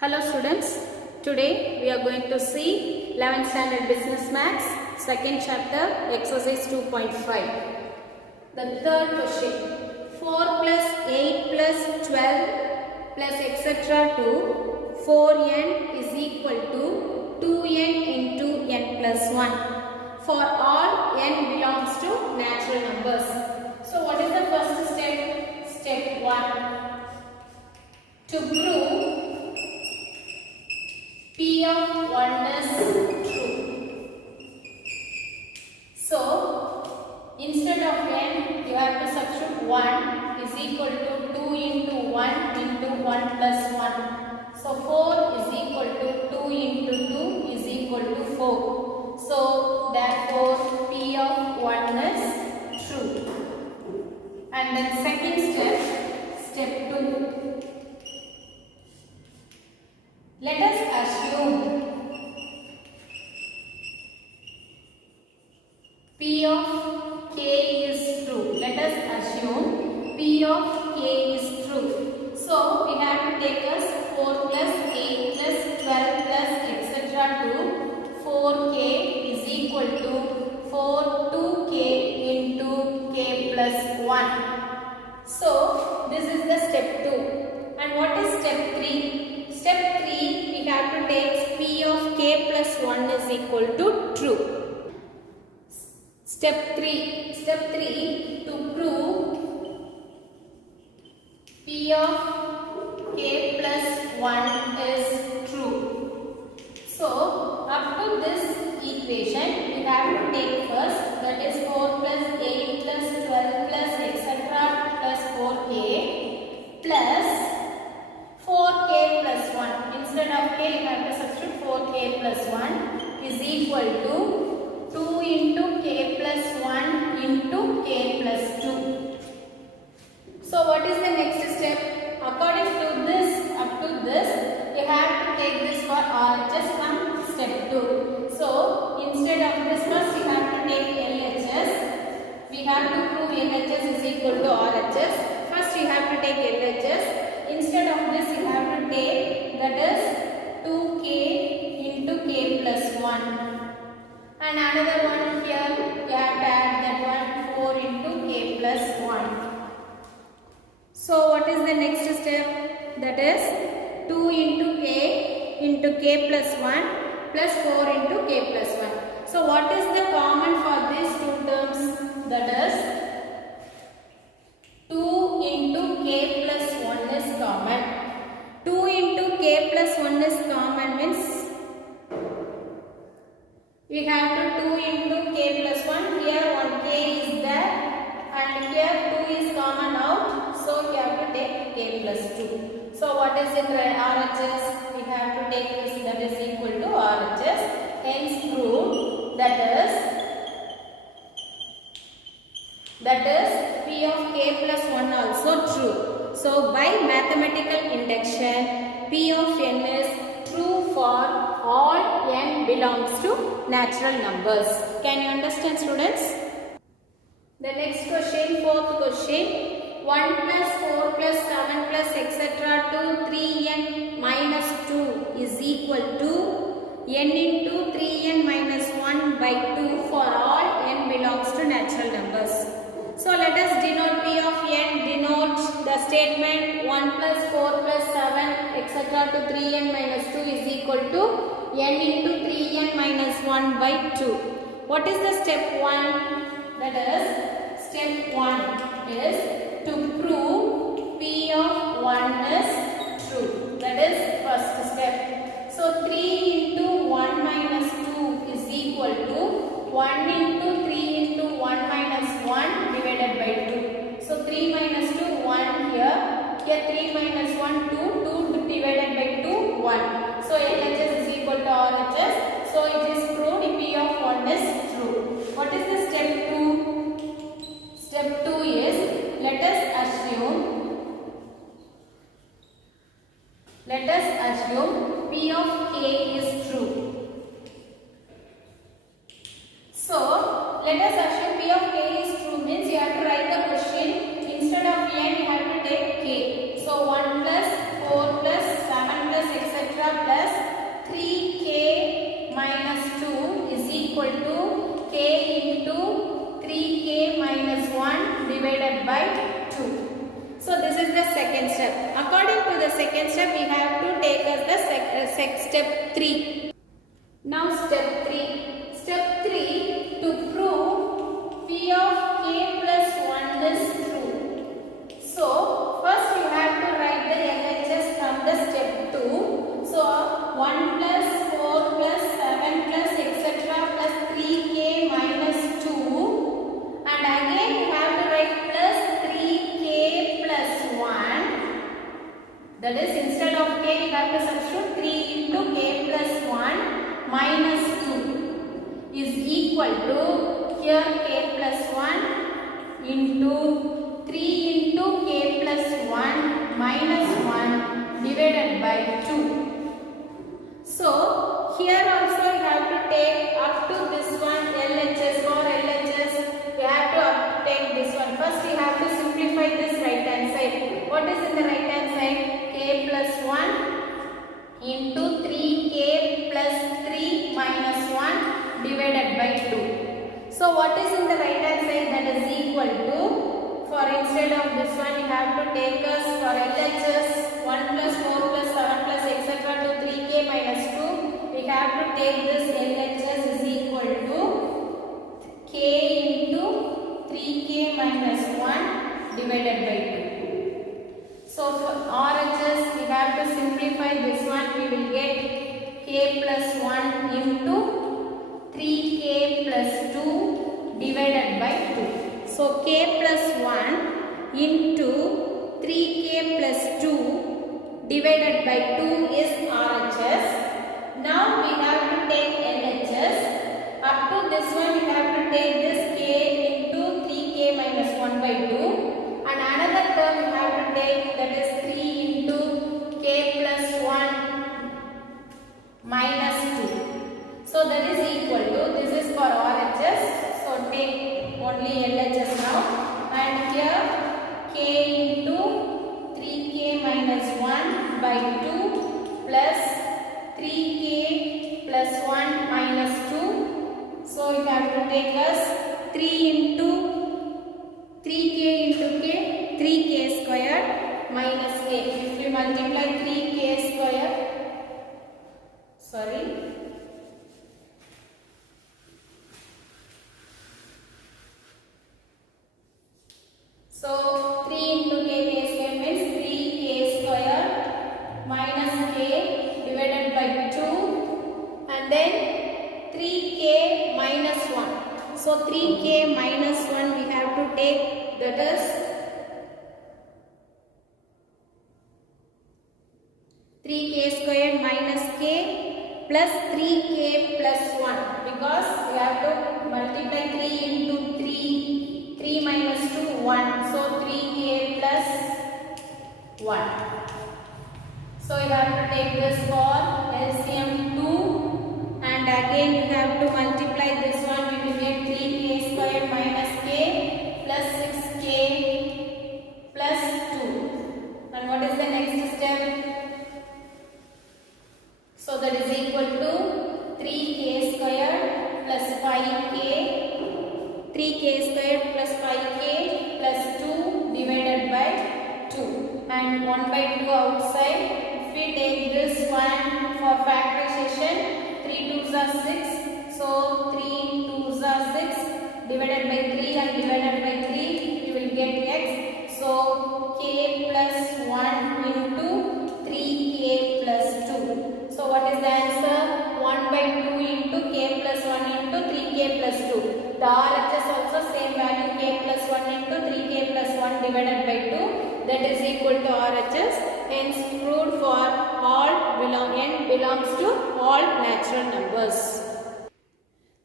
Hello students, today we are going to see 11th standard business maths, second chapter, exercise 2.5. The third question, 4 plus 8 plus 12 plus etc. to 4n is equal to 2n into n plus 1 for all n belongs to natural numbers. So what is the first step? Step 1. To prove P of 1 is true. So, instead of n, you have to substitute 1 is equal to 2 into 1 into 1 plus 1. So, 4 is equal to 2 into 2 is equal to 4. So, therefore, P of 1 is true. And then second step, step 2. Let us assume P of k is true. Let us assume P of k is true. So, we have to take as 4 plus 8 plus 12 plus etc. to 4k is equal to 4 2k into k plus 1. So, this is the step 2. And what is step 3? Step 3, we have to take P of k plus 1 is equal to true. Step 3, to prove P of k plus 1 is true. So, up to this equation, we have to take first, that is 4 plus 8 plus 12 plus etc. plus 4k plus 4k plus 1. Instead of k, you have to substitute 4k plus 1 is equal to 2 into k plus 1 into k plus 2. So, what is the next step? According to this, up to this, you have to take this for RHS from step 2. So, instead of this, first you have to take LHS. We have to prove LHS is equal to RHS. First, you have to take LHS. Instead of this, you have to take, that is 2k into k plus 1. And another one here, you have to add that one, 4 into k plus 1. So, what is the next step? That is 2 into k plus 1 plus 4 into k plus 1. So, what is the common for these two terms? That is 2 into k plus 1 is common. 2 into k plus 1 is common means we have to 2 into k plus 1. Here 1 k is there and here 2 is common out. So, we have to take k plus 2. So, what is it? RHS. We have to take this, that is equal to RHS. Hence, prove that is P of k plus 1 also true. So, by mathematical induction, P of n is true for all n belongs to natural numbers. Can you understand, students? The next question, fourth question. 1 plus 4 plus 7 plus etc. to 3n minus 2 is equal to n into 3n minus 1 by 2 for all n belongs to natural numbers. So, let us denote P of n, denote the statement 1 plus 4 plus 7 etc. to 3n minus 2 is equal to n into 3n minus 1 by 2. What is the step 1? That is, step 1 is to prove P of 1 is true. That is first step. So, 3 into 1 minus 2 is equal to 1 into 3 into 1 minus 1 divided by 2. So, 3 minus 2, 1 here. Here 3 minus 1, 2 divided by 2, 1. So, LHS is equal to RHS. So, it is proved P of 1 is true. What is the step 2? Step 2 is, let us assume P of k is true. So, by 2. So this is the second step. According to the second step, we have to take as the step 3. Now step 3. Step 3, to prove P of k plus 1 is true. So first you have to write the LHS from the step 2. So 1 plus 4 plus 7 plus etc. plus 3k minus 2, and again you have to write plus 3k plus 1. That is, instead of k you have to substitute 3 into k plus 1 minus 2 is equal to, here k plus 1 into 3 into k plus 1 minus 1 divided by 2. So here also you have to take up to this one LHS or LHS. You have to take this one. First you have to simplify this right hand side. What is in the right hand side? K plus 1 into 3k plus 3 minus 1 divided by 2. So what is in the right hand side? That is equal to, for instead of this one you have to take us for LHS 1 plus 4 plus 7 plus etc. to 3k minus 2. We have to take this LHS is equal to k into 3k minus 1 divided by 2. So for RHS we have to simplify this one. We will get k plus 1 into 3k plus 2 divided by 2. So k plus 1 into 3k plus 2 divided by 2 is RHS. Now we have to take LHS. Up to this one we have to take this k into 3k minus 1 by 2, and another term we have to take, that is 3 into k plus 1 minus 2. So that is equal to, this is for RHS. So take only LHS now, and here k into 3k minus 1 by 2 plus 3k plus 1 minus 2. So you have to take us 3 into 3k into k, 3k square minus k. If we multiply 3k square, so 3 into k square means 3k square minus k divided by 2, and then 3k minus 1. So 3k minus 1 we have to take, that is 3k square minus k plus 3k plus 1, because we have to multiply 3 into 3 minus 2, 1. So 3k plus 1. So you have to take this for LCM 2, and again you have to multiply this one. We will get 3k square minus k plus 6k plus 2. And what is the next step? So that is equal to 3k square plus 5k, 3k square plus 5k plus 2 divided by 2, and 1 by 2 outside. If we take this one for factorization, 3 2s are 6. So 3 2s are 6 divided by 3 and divided by 3, you will get x. So k plus 1 into 3k plus 2. So what is the answer? 1 by 2 into k plus 1 into 3k plus 2. The RHS also same value, k plus 1 into 3k plus 1 divided by 2, that is equal to RHS. Hence proved for all n belongs to all natural numbers.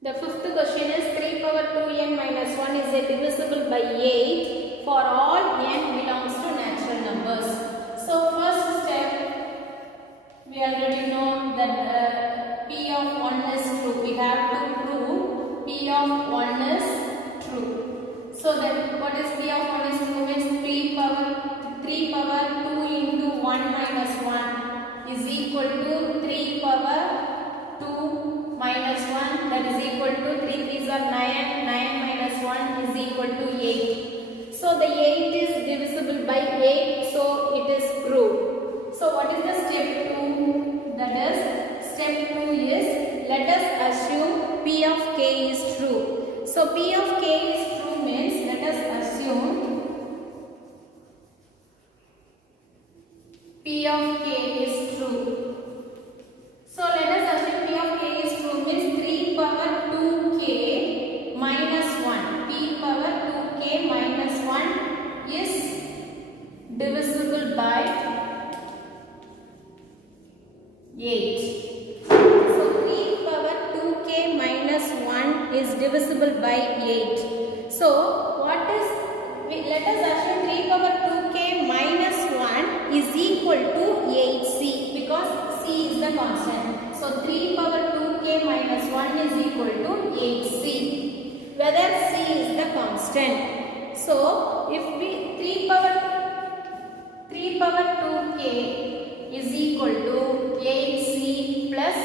The fifth question is 3 power 2n minus 1 is divisible by 8 for all n belongs to natural numbers. So first step, we already know that P of 1 is true. We have to prove P of 1 is true. So then what is P of 1 is true means 3 power 2 into 1 minus 1 is equal to 3 power 2 minus 1, that is equal to 3 3s are 9, 9 minus 1 is equal to 8. So So the 8 is divisible by 8, so it is proved. So what is the step 2? That is, step 2 is, let us assume P of k is true. So P of k is true means, let us assume P of k is true. So let us assume P of k is true means 3 power 2k minus 1. P power 2k minus 1 is divisible by 8. So 3 power 2k minus 1 is divisible by 8. So what is, let us assume 3 power 2k minus 1 is equal to 8c because c is the constant. So 3 power 2k minus 1 is equal to 8c, whether c is the constant. So if we 3 power 2k is equal to 8c plus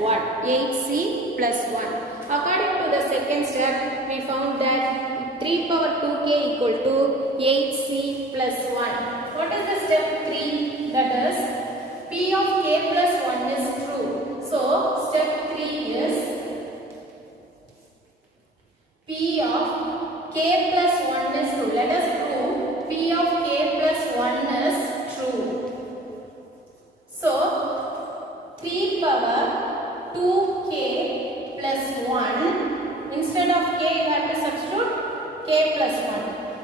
what? 8c plus 1. According to the second step, we found that 3 power 2k equal to 8c plus 1. What is the step 3? That is, P of k plus 1 is true. So, step 3 is P of k plus 1 is true. Let us prove P of k plus 1 is true. So, 3 power 2k plus 1, instead of k you have to substitute k plus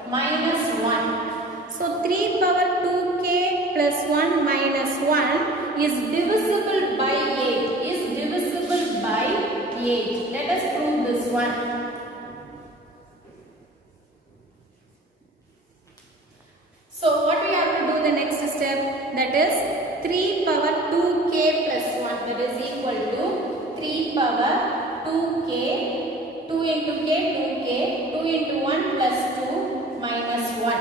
1 minus 1. So 3 power 2k plus 1 minus 1 is divisible by 8. Is divisible by 8. Let us prove this one. So what we have to do the next step, that is 3 power 2k plus 1, that is equal to 3 power 2k, 2 into k, 2k, 2 into 1 plus 2 minus 1.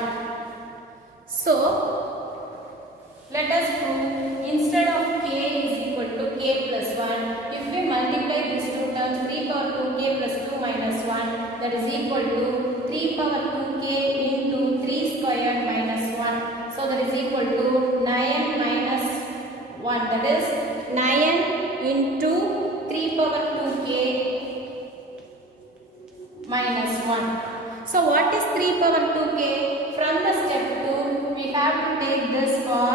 So, let us prove instead of k is equal to k plus 1, if we multiply these two terms, 3 power 2k plus 2 minus 1, that is equal to 3 power 2k into 3 squared minus 1. So, that is equal to 9 minus 1, that is 9 into 3 power 2k minus 1. So, what is 3 power 2k? From the step 2, we have to take this for,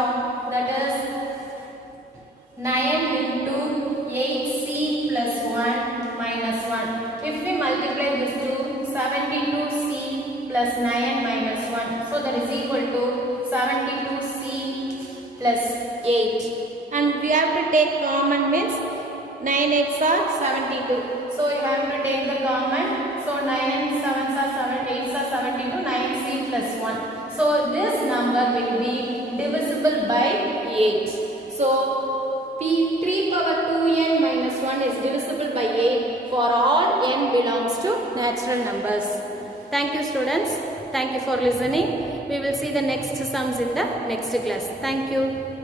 that is 9 into 8c plus 1 minus 1. If we multiply this to 72c plus 9 minus 1, so that is equal to 72c plus 8. And we have to take common means 9 8s are 72. So you have to take the common. So 9 7s are 7, 8s are 72, 9c plus 1. So this number will be divisible by 8. So 3 power 2n minus 1 is divisible by 8 for all n belongs to natural numbers. Thank you students. Thank you for listening. We will see the next sums in the next class. Thank you.